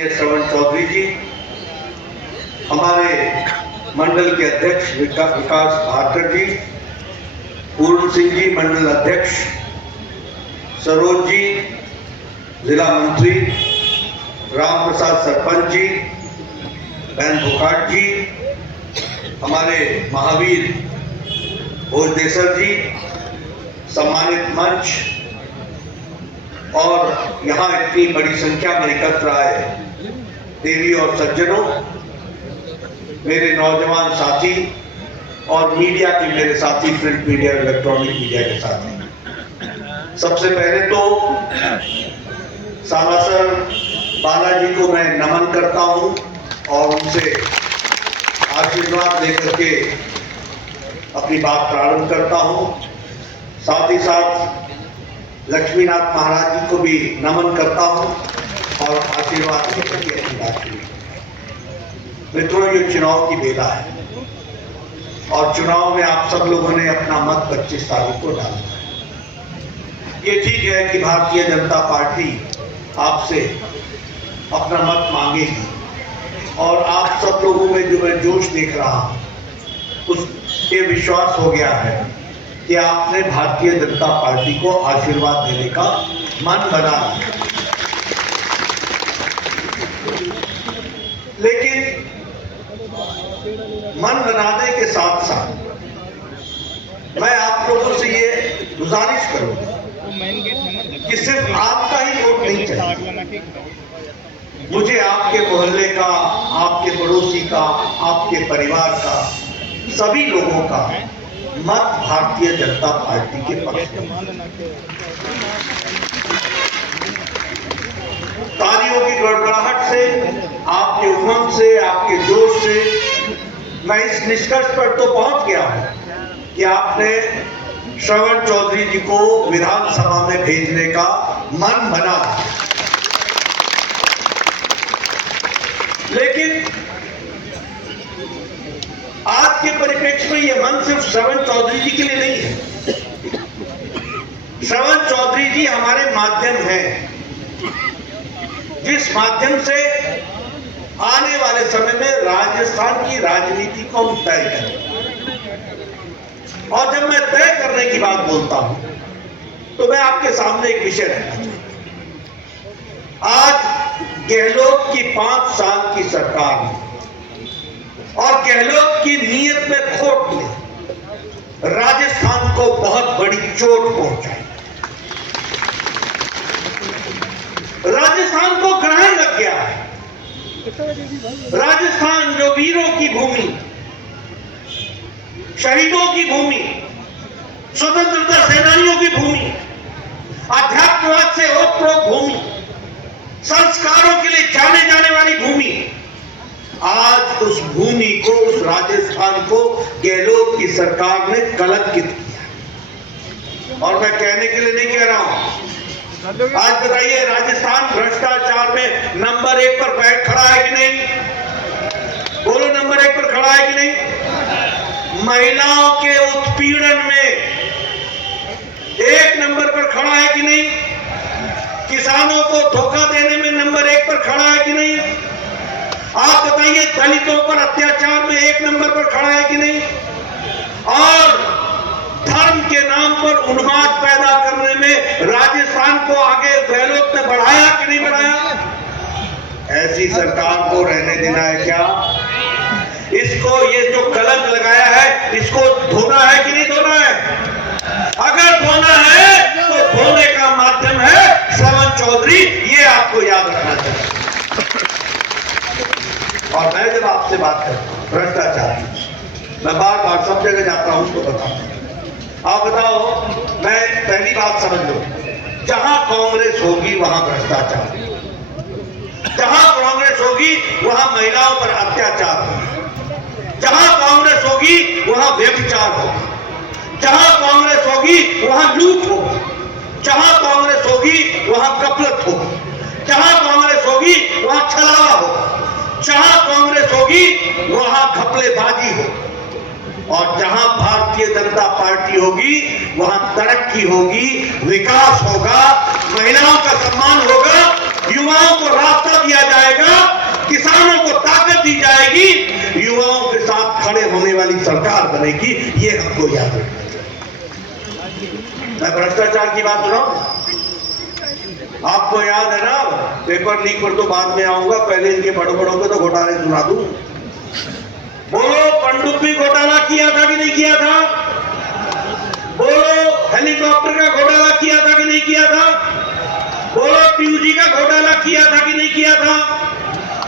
श्रवण चौधरी जी, हमारे मंडल के अध्यक्ष विकास भाटकर जी, पूर्ण सिंह जी मंडल अध्यक्ष, सरोज जी जिला मंत्री, राम प्रसाद सरपंच जी, बहन बुकाट जी, हमारे महावीर भोजदेसर जी, सम्मानित मंच और यहाँ इतनी बड़ी संख्या में एकत्र आए देवी और सज्जनों, मेरे नौजवान साथी और मीडिया के मेरे साथी, प्रिंट मीडिया और इलेक्ट्रॉनिक मीडिया के साथी, सबसे पहले तो सालासर बालाजी को मैं नमन करता हूँ और उनसे आशीर्वाद लेकर के अपनी बात प्रारंभ करता हूँ। साथ ही साथ लक्ष्मीनाथ महाराज जी को भी नमन करता हूं और आशीर्वाद लेकर के अपनी बात शुरू। मित्रों, ये चुनाव की बेला है और चुनाव में आप सब लोगों ने अपना मत 25 तारीख को डालना है। ये ठीक है कि भारतीय जनता पार्टी आपसे अपना मत मांगेगी और आप सब लोगों में जो मैं जोश देख रहा हूं उसके विश्वास हो गया है कि आपने भारतीय जनता पार्टी को आशीर्वाद देने का मन बना लिया। लेकिन मन बनाने के साथ साथ मैं आप लोगों से ये गुजारिश करूंगा कि सिर्फ आपका ही वोट नहीं चाहिए, मुझे आपके मोहल्ले का, आपके पड़ोसी का, आपके परिवार का, सभी लोगों का मत भारतीय जनता पार्टी के पक्ष में। तालियों की गड़गड़ाहट से, आपके उमंग से, आपके जोश से मैं इस निष्कर्ष पर तो पहुंच गया हूं कि आपने श्रवण चौधरी जी को विधानसभा में भेजने का मन बना। लेकिन आज के परिप्रेक्ष्य में यह मन सिर्फ श्रवण चौधरी जी के लिए नहीं है। श्रवण चौधरी जी हमारे माध्यम हैं, जिस माध्यम से आने वाले समय में राजस्थान की राजनीति को हम तय करें। और जब मैं तय करने की बात बोलता हूं तो मैं आपके सामने एक विषय रखना चाहता हूं। आज गहलोत की 5 साल die सरकार ने और गहलोत की नीयत में खोट ने राजस्थान को बहुत बड़ी चोट पहुंचाई। राजस्थान को ग्रहण लग गया है। राजस्थान जो वीरों की भूमि, शहीदों की भूमि, स्वतंत्रता सेनानियों की भूमि, अध्यात्मवाद से ओतप्रोत भूमि, संस्कारों के लिए जाने जाने वाली भूमि, आज उस भूमि को, उस राजस्थान को गहलोत की सरकार ने कलंकित किया। और मैं कहने के लिए नहीं कह रहा हूं, आज बताइए राजस्थान भ्रष्टाचार में नंबर 1 पर बैठ खड़ा है कि नहीं? बोलो, नंबर 1 पर खड़ा है कि नहीं? महिलाओं के उत्पीड़न में 1 नंबर पर खड़ा है कि नहीं? किसानों को धोखा देने में नंबर 1 पर खड़ा है कि नहीं? आप बताइए, दलितों पर अत्याचार में 1 नंबर पर खड़ा है कि नहीं? और धर्म के नाम पर उन्माद पैदा करने में राजस्थान को आगे गहलोत ने बढ़ाया कि नहीं बढ़ाया? ऐसी सरकार को रहने देना है क्या? इसको, ये जो कलंक लगाया है, इसको धोना है कि नहीं धोना है? अगर धोना है तो धोने का माध्यम है श्रवण चौधरी, ये आपको याद रखना चाहिए। और मैं जब आपसे बात करता हूं भ्रष्टाचार, मैं बार बार सब जगह जाता हूं, उसको बताता हूं। आप बताओ, मैं पहली बात समझ लो, जहां कांग्रेस होगी वहां भ्रष्टाचार, जहां कांग्रेस होगी वहां महिलाओं पर अत्याचार होगा, जहां कांग्रेस होगी वहां व्यभिचार होगा, जहां कांग्रेस होगी वहां लूट होगी, जहां कांग्रेस होगी वहां गफलत होगी, जहां कांग्रेस होगी वहां छलावा होगा, जहां कांग्रेस होगी वहां घपलेबाजी होगी। और जहां भारतीय जनता पार्टी होगी वहां तरक्की होगी, विकास होगा, महिलाओं का सम्मान होगा, युवाओं को रास्ता दिया जाएगा सरकार बनेगी, ये हमको याद रखना चाहिए। मैं भ्रष्टाचार की बात सुनाऊं, आपको याद है ना, पेपर लीक पर तो बाद में आऊंगा, पहले इनके बड़ों के तो घोटाले सुना दूं। बोलो, पनडुब्बी घोटाला किया था कि नहीं किया था? बोलो, हेलीकॉप्टर का घोटाला किया था कि नहीं किया था? बोलो, पीयूजी का घोटाला किया था कि नहीं किया था?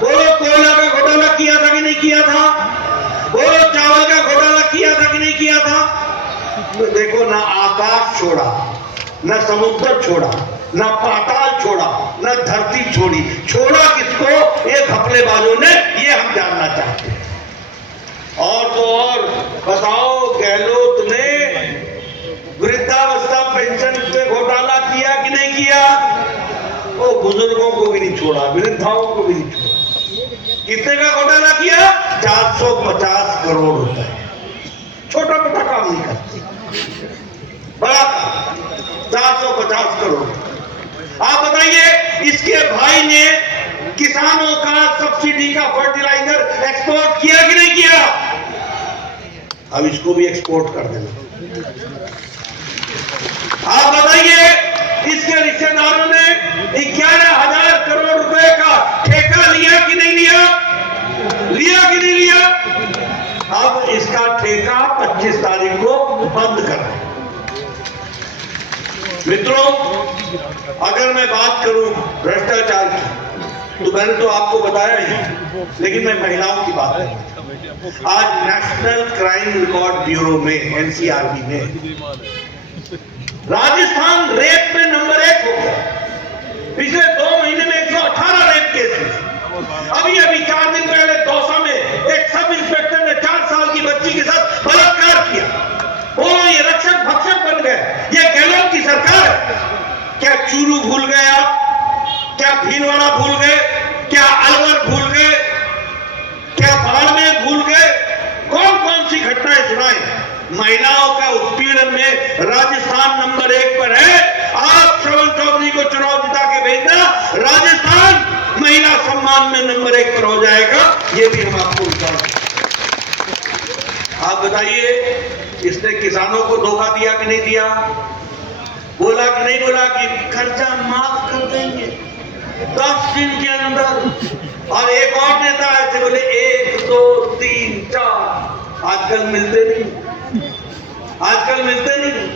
बोलो, कोयला का घोटाला किया था कि नहीं किया था? बोलो, चावल का घोटाला किया था कि नहीं किया था? तो देखो, ना आकाश छोड़ा, न समुद्र छोड़ा, न पाताल छोड़ा, न धरती छोड़ी, छोड़ा किसको? ये घपलेबाजों ने, ये हम जानना चाहते हैं। और तो और बताओ, गहलोत ने वृद्धावस्था पेंशन पे घोटाला किया कि नहीं किया? वो बुजुर्गों को भी नहीं छोड़ा, वृद्धाओं को भी नहीं छोड़ा। कितने का घोटाला किया? 450 करोड़ रुपए। छोटा मोटा काम नहीं करते, बड़ा 450 करोड़। आप बताइए, इसके भाई ने किसानों का सब्सिडी का फर्टिलाइजर एक्सपोर्ट किया कि नहीं किया? अब इसको भी एक्सपोर्ट कर देना। आप बताइए, इसके रिश्तेदारों ने 11,000 करोड़ रुपए का ठेका लिया कि नहीं लिया? लिया कि नहीं लिया? अब इसका ठेका 25 तारीख को बंद कर दें। मित्रों, अगर मैं बात करूं भ्रष्टाचार की, तो मैंने तो आपको बताया ही, लेकिन मैं महिलाओं की बात करूं। आज नेशनल क्राइम रिकॉर्ड ब्यूरो में, एनसीआरबी में, राजस्थान रेप में नंबर 1 हो गया। पिछले 2 महीने में 118 रेप केस हुए। अभी 4 दिन पहले दौसा में एक सब इंस्पेक्टर ने 4 साल की बच्ची के साथ बलात्कार किया। बोलो, ये रक्षक भक्षक बन गए। ये गहलोत की सरकार है। क्या चूरू भूल गए आप? क्या भीलवाड़ा भूल गए? क्या अलवर भूल गए? क्या बाड़मेर भूल गए? कौन कौन सी घटनाएं सुनाएं? महिलाओं का उत्पीड़न में राजस्थान नंबर 1 पर है। आप श्रवण चौधरी को चुनाव जिता के भेजना, राजस्थान महिला सम्मान में नंबर 1 पर हो जाएगा। ये भी हम आपको विश्वास। आप बताइए, इसने किसानों को धोखा दिया कि नहीं दिया? बोला कि नहीं बोला कि खर्चा माफ कर देंगे 10 दिन के अंदर? और एक और नेता आए थे, बोले 1 2 3 4। आजकल मिलते नहीं, आजकल मिलते नहीं।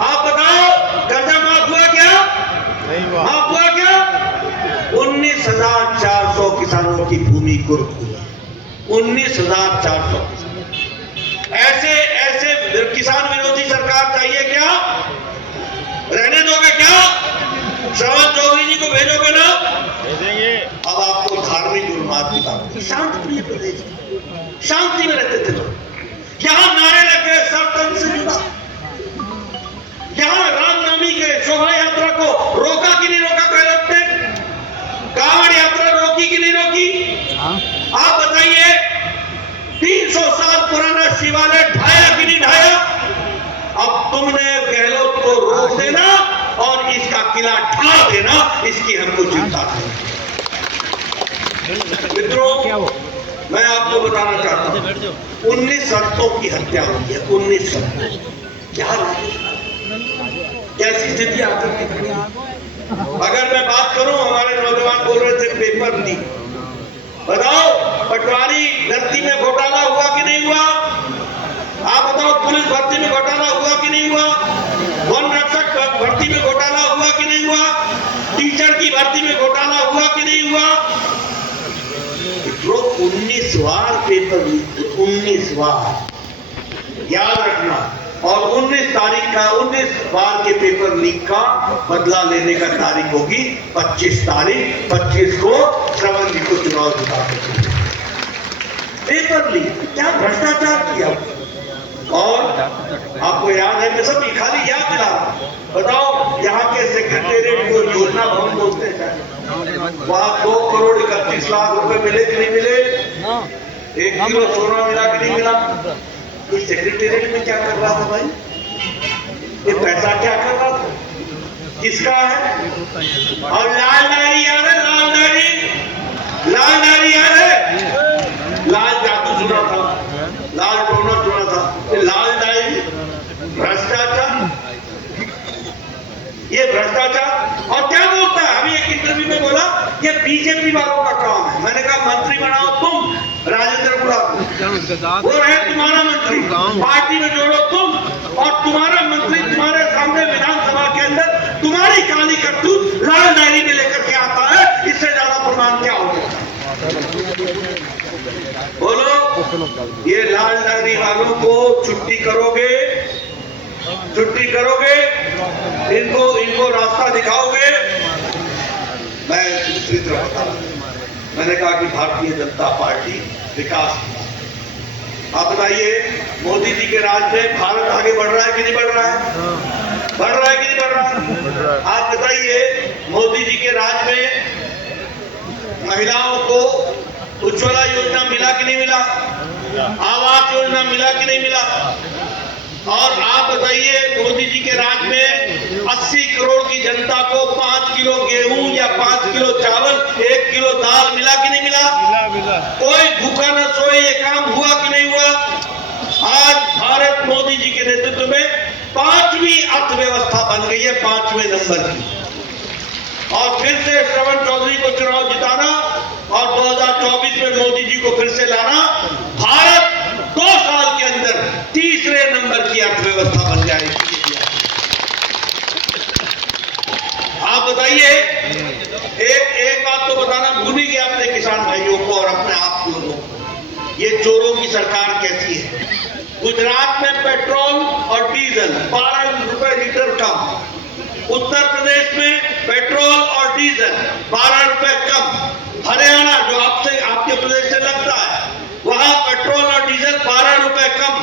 आप बताओ, कर्जा माफ हुआ क्या? माफ हुआ क्या? 19,400 किसानों की भूमि कुर्क हुई। 19,400। ऐसे किसान विरोधी सरकार चाहिए क्या? रहने दोगे क्या? श्रवण चौधरी जी को भेजोगे ना? भेजेंगे। अब आपको धार्मिक उन्माद की बात, शांतिप्रिय प्रदेश, शांति में रहते थे लोग। यहां नारे लग गए सर्वधर्म से जुड़ा। यहां रामनवमी के शोभा यात्रा को रोका कि नहीं रोका गहलोत ने? कांवड़ यात्रा रोकी कि नहीं रोकी? आप बताइए, 300 साल पुराना शिवालय ढाया कि नहीं ढाया? अब तुमने गहलोत को रोक देना और इसका किला ढा देना, इसकी हमको चिंता है। मित्रों, मैं आपको बताना चाहता हूं, 19 संतों की हत्या हुई है। 19 संतों, क्या कैसी स्थिति आती है? अगर मैं बात करूं, हमारे नौजवान बोल रहे थे पेपर लीक। बताओ, पटवारी भर्ती में घोटाला हुआ कि नहीं हुआ? आप बताओ, पुलिस भर्ती में घोटाला हुआ कि नहीं हुआ? वन रक्षक भर्ती में घोटाला हुआ कि नहीं हुआ? टीचर की भर्ती में घोटाला हुआ कि नहीं हुआ? 19 बार पेपर लीक, 19 बार, याद रखना। और 19 तारीख का, 19 बार के पेपर लीक का बदला लेने का तारीख होगी 25 तारीख। 25 को श्रवण जी को चुनाव जिता के पेपर लीक, क्या भ्रष्टाचार किया। और आपको याद है, मैं सब खाली याद दिला रहा हूं। बताओ, यहाँ के सेक्रेटेरिएट को योजना भवन बोलते हैं, वहां 2 करोड़ 31 लाख रुपए मिले कि नहीं मिले? 1 किलो सोना मिला कि नहीं मिला? ये सेक्रेटेरिएट में क्या कर रहा था भाई? ये पैसा क्या कर रहा था? किसका है? और लाल डायरी याद है? लाल डायरी, लाल डायरी याद है? लाल जादू सुना था, लाल ये बीजेपी वालों का काम है। मैंने कहा मंत्री बनाओ तुम, राजेंद्र गुलाब, वो है तुम्हारा मंत्री, पार्टी में जोड़ो तुम, और तुम्हारा मंत्री तुम्हारे सामने विधानसभा के अंदर तुम्हारी काली करतूत लाल डायरी में लेकर के आता है, इससे ज्यादा प्रमाण क्या होगा? बोलो, ये लाल डायरी वालों को छुट्टी करोगे, छुट्टी करोगे, इनको रास्ता दिखाओगे? मैं दूसरी तरफ बता रहा हूं, मैंने कहा कि भारतीय जनता पार्टी विकास, आप बताइए मोदी जी के राज में भारत आगे बढ़ रहा है कि नहीं बढ़ रहा है? बढ़ रहा है कि नहीं बढ़ रहा है? आप बताइए मोदी जी के राज में महिलाओं को उज्ज्वला योजना मिला कि नहीं मिला? आवास योजना मिला कि नहीं मिला? और आप बताइए मोदी जी के राज में 80 करोड़ की जनता को 5 किलो गेहूं या 5 किलो चावल, 1 किलो दाल मिला कि नहीं मिला? कोई भूखा न सोए, ये काम हुआ कि नहीं हुआ? आज भारत मोदी जी के नेतृत्व में 5वीं अर्थव्यवस्था बन गई है, 5वें नंबर की। और फिर से श्रवण चौधरी को चुनाव जिताना और 2024 में मोदी जी को फिर से लाना, भारत 2 साल के अंदर 3रे नंबर की अर्थव्यवस्था बन जाएगी। आप बताइए, एक बात तो बताना भूल ही गया अपने किसान भाइयों को और अपने आप लोगों को, ये चोरों की सरकार कैसी है। गुजरात में पेट्रोल और डीजल 12 रुपए लीटर कम, उत्तर प्रदेश में पेट्रोल और डीजल 12 रुपए कम, हरियाणा जो आपके प्रदेश से लगता है वहां पेट्रोल और डीजल 12 रुपए कम,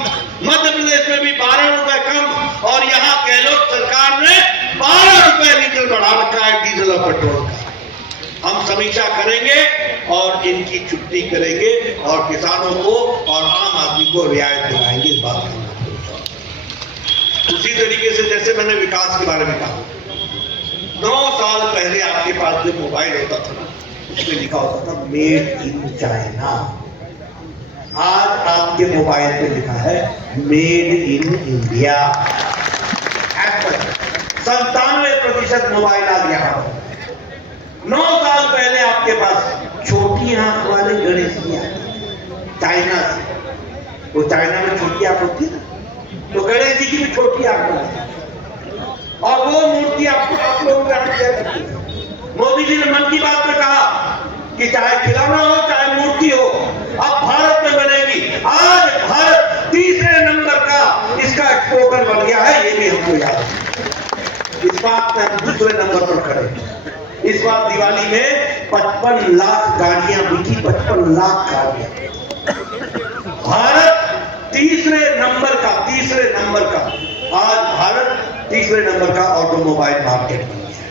मध्य प्रदेश में भी 12 रुपए कम, और यहाँ गहलोत सरकार ने 12 रुपए लीटर बढ़ा रखा है डीजल और पेट्रोल का। हम समीक्षा करेंगे और इनकी छुट्टी करेंगे और किसानों को और आम आदमी को रियायत दिलाएंगे, इस बात का। उसी तरीके से जैसे मैंने विकास के बारे में कहा, 9 साल पहले आपके पास जो मोबाइल होता था उसमें लिखा होता था मेड इन चाइना, आज आपके मोबाइल पे लिखा है मेड इन इंडिया। 97% मोबाइल आ गया। 9 साल पहले आपके पास छोटी आंख वाले गणेश जी आते चाइना से, वो चाइना में छोटी आंख होती है ना, तो गणेश जी की भी छोटी आंख होती, और वो मूर्ति आप लोगों के मोदी जी ने मन की बात में कहा कि चाहे खिलौना हो चाहे मूर्ति हो, अब भारत में बनेगी। आज भारत 3रे नंबर का इसका एक्सपोर्टर बन गया है, ये भी हमको याद है। इस बात में हम 2रे नंबर पर खड़े हैं। इस बार दिवाली में 55 लाख गाड़ियां बिकी, 55 लाख गाड़ियां। भारत 3रे नंबर का आज भारत 3रे नंबर का ऑटोमोबाइल मार्केट बन गया है।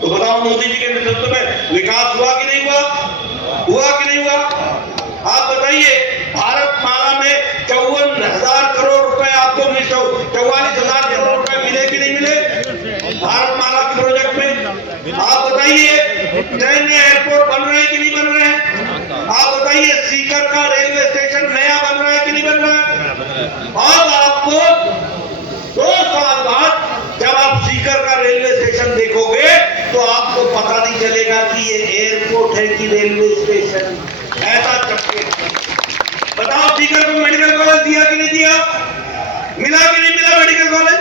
तो बताओ मोदी जी के नेतृत्व में विकास हुआ कि नहीं हुआ? हुआ कि नहीं हुआ? आप बताइए, भारत माला में 54,000 करोड़ रुपए आपको 44,000 करोड़ रुपए मिले कि नहीं मिले भारत माला के प्रोजेक्ट में? आप बताइए, नए एयरपोर्ट बन रहे हैं कि नहीं बन रहे हैं? आप बताइए, सीकर का रेलवे स्टेशन नया बन रहा है कि नहीं बन रहा है? और आपको 2 साल बाद जब आप सीकर का रेलवे स्टेशन देखोगे तो आपको पता नहीं चलेगा कि ये एयरपोर्ट है कि रेलवे स्टेशन। ऐसा चक्के। बताओ सीकर को मेडिकल कॉलेज दिया कि नहीं दिया? मिला कि नहीं मिला मेडिकल कॉलेज?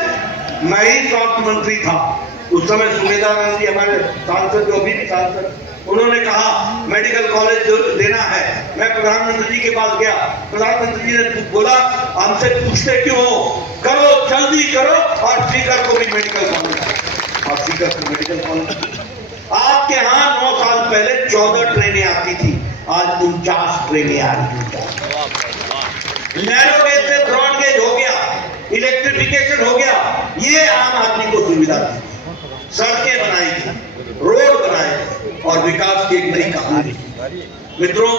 मैं ही स्वास्थ्य मंत्री था उस समय, सुमेधा गांधी हमारे सांसद, जो अभी भी सांसद, उन्होंने कहा मेडिकल कॉलेज देना है। मैं प्रधानमंत्री जी के पास गया, प्रधानमंत्री जी ने बोला हमसे पूछते क्यों हो, करो जल्दी करो और सीकर को भी मेडिकल कॉलेज, और सीकर को मेडिकल कॉलेज। आपके यहाँ 9 साल पहले 14 ट्रेनें आती थी, आज 49 ट्रेनें आ रही हैं। नैरो गेज से ब्रॉड गेज हो गया, इलेक्ट्रिफिकेशन हो गया, ये आम आदमी को सुविधा दी, सड़कें बनाएगी, रोड बनाएगी और विकास की एक नई कहानी। मित्रों,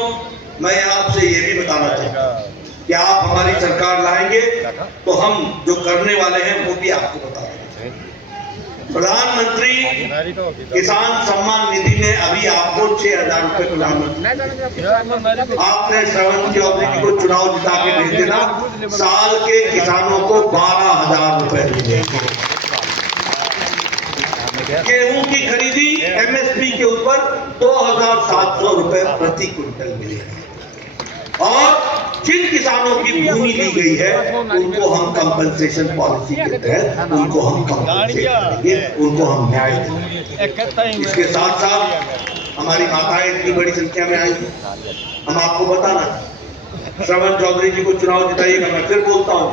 मैं आपसे ये भी बताना चाहता हूं कि आप हमारी सरकार लाएंगे तो हम जो करने वाले हैं वो भी आपको बता देंगे। प्रधानमंत्री किसान सम्मान निधि में अभी आपको 6,000 रुपए प्रधानमंत्री, आपने श्रवण चौधरी को चुनाव जिता के भेज देना, साल के किसानों को 12,000 रुपए मिलेंगे। गेहूं की खरीदी एमएसपी के ऊपर 2,700 रुपए प्रति क्विंटल मिलेगी। और जिन किसानों की भूमि ली गई है उनको हम कंपनसेशन पॉलिसी के तहत उनको हम कंपनसेट करेंगे, उनको हम न्याय देंगे। इसके साथ साथ हमारी माताएं इतनी बड़ी संख्या में आई, हम आपको बताना, श्रवण चौधरी जी को चुनाव जिताइएगा। मैं फिर बोलता हूँ,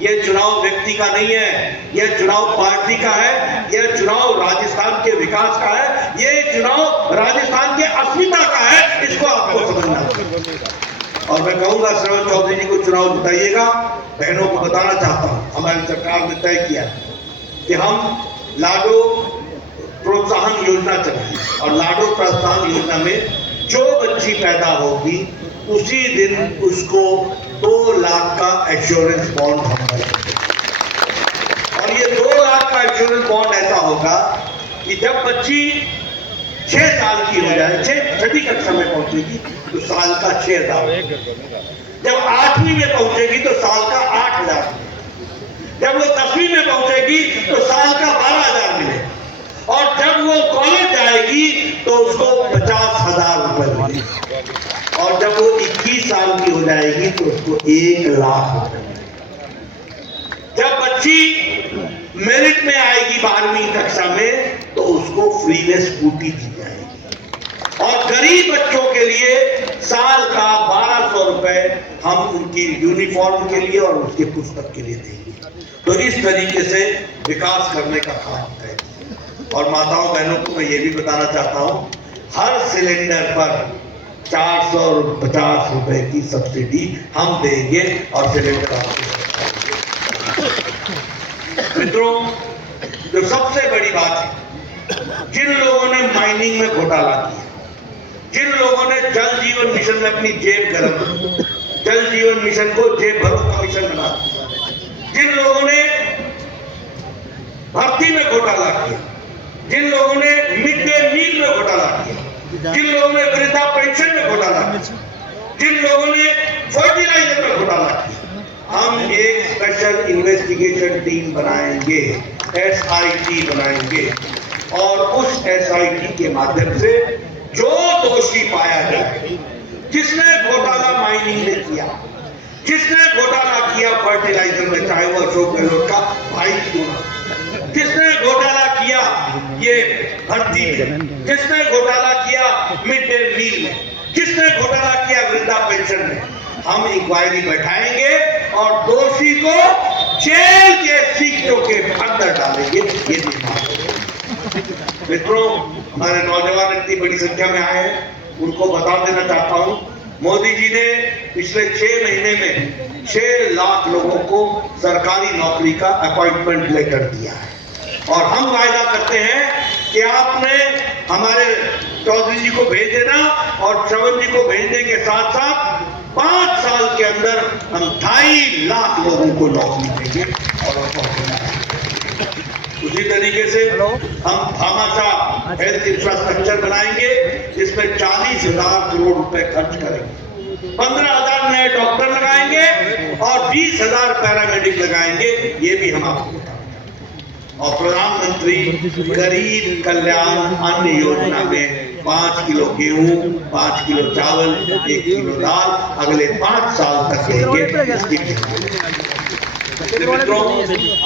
ये चुनाव व्यक्ति का नहीं है, यह चुनाव पार्टी का है, यह चुनाव राजस्थान के विकास का है, ये चुनाव राजस्थान के अस्मिता का है। इसको आपको समझना है। और मैं कहूंगा श्रवण चौधरी जी को चुनाव जिताइएगा। बहनों को बताना चाहता हूं, हमारी सरकार ने तय किया कि हम लाडो प्रोत्साहन योजना चलाएंगे और लाडो प्रोत्साहन योजना में जो बच्ची पैदा होगी उसी दिन उसको 2 लाख का एश्योरेंस बॉन्ड हम करेंगे। और ये 2 लाख का एश्योरेंस बॉन्ड ऐसा होगा कि जब बच्ची 6 साल की हो जाए, 6वीं कक्षा में पहुंचेगी तो साल का 6,000, जब 8वीं में पहुंचेगी तो साल का 8,000, जब वो 10वीं में पहुंचेगी तो साल का 12,000 मिले, और जब वो कॉलेज जाएगी तो उसको 50,000 रुपए मिले, और जब वो 21 साल की हो जाएगी तो उसको 1 लाख रुपए। जब बच्ची मेरिट में आएगी 12वीं कक्षा में तो उसको फ्री में स्कूटी दी जाएगी। और गरीब बच्चों के लिए साल का 1,200 रुपए हम उनकी यूनिफॉर्म के लिए और उसके पुस्तक के लिए देंगे। तो इस तरीके से विकास करने का काम है। और माताओं बहनों को मैं ये भी बताना चाहता हूं, हर सिलेंडर पर 450 रुपए की सब्सिडी हम देंगे और सिलेंडर आपको। मित्रों, जो सबसे बड़ी बात है, जिन लोगों ने माइनिंग में घोटाला किया, जिन लोगों ने जल जीवन मिशन में अपनी जेब गरम की, जल जीवन मिशन को जेब भरो कमीशन बना दिया, जिन लोगों ने भर्ती में घोटाला किया, जिन लोगों ने मिड डे मील में घोटाला किया, जिन लोगों ने वृद्धा पेंशन में घोटाला किया, जिन लोगों ने फर्टिलाइजर में घोटाला किया, हम एक स्पेशल इन्वेस्टिगेशन टीम बनाएंगे, SIT बनाएंगे, और उस SIT के माध्यम से जो दोषी पाया जाए, जिसने घोटाला माइनिंग में किया, जिसने घोटाला किया फर्टिलाइजर में, चाहे वो अशोक गहलोत का भाई क्यों ना, जिसने घोटाला किया ये भर्ती में, जिसने घोटाला किया मिड डे मील में, जिसने घोटाला किया वृद्धा पेंशन में, हम इंक्वायरी बैठाएंगे और दोषी को जेल के सीटों के अंदर डालेंगे। ये मित्रों, हमारे नौजवान इतनी बड़ी संख्या में आए हैं, उनको बता देना चाहता हूं, मोदी जी ने पिछले 6 महीने में 6 लाख लोगों को सरकारी नौकरी का अपॉइंटमेंट लेटर दिया है। और हम वायदा करते हैं कि आपने हमारे चौधरी जी को भेज देना और श्रवण जी को भेजने के साथ साथ 5 साल के अंदर हम 2.5 लाख लोगों को नौकरी देंगे। और उसी तरीके से हम भामाशाह हेल्थ इंफ्रास्ट्रक्चर बनाएंगे, जिसमें 40,000 करोड़ रुपए खर्च करेंगे, 15,000 नए डॉक्टर लगाएंगे और 20,000 पैरामेडिक लगाएंगे। ये भी हम आपको बताएंगे। और प्रधानमंत्री गरीब कल्याण अन्न योजना में 5 किलो गेहूं, 5 किलो चावल, 1 किलो दाल अगले 5 साल तक देंगे। मित्रों,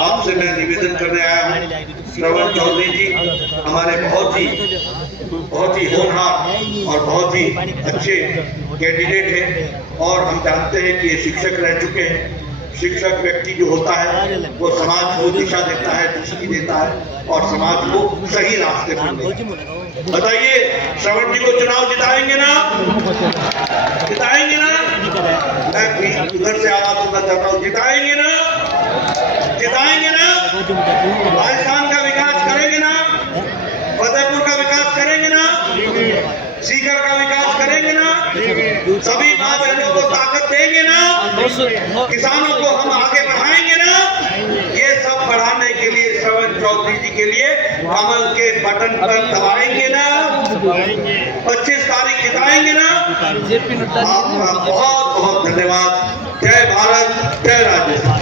आपसे मैं निवेदन करने आया हूँ, श्रवण चौधरी जी हमारे बहुत ही होनहार और बहुत ही अच्छे कैंडिडेट हैं। और हम जानते हैं कि ये शिक्षक रह चुके हैं। शिक्षक व्यक्ति जो होता है वो समाज को दिशा देता है, दृष्टि देता है और समाज को सही रास्ते पर ले। बताइए, श्रवण जी को चुनाव जिताएंगे ना? जिताएंगे ना? मैं उधर से आवाज सुनना चाहता हूँ, जिताएंगे ना? जिताएंगे ना? राजस्थान का विकास करेंगे ना? फतेहपुर का विकास करेंगे ना? सीकर का विकास करेंगे ना? सभी माँ बहनों को ताकत देंगे ना? किसानों को हम आगे बढ़ाएंगे ना? ये सब बढ़ाने के लिए श्रवण चौधरी जी के लिए कमल के बटन पर दबाएंगे ना? 25 तारीख जिताएंगे ना? आपका बहुत बहुत धन्यवाद। जय भारत, जय राजस्थान।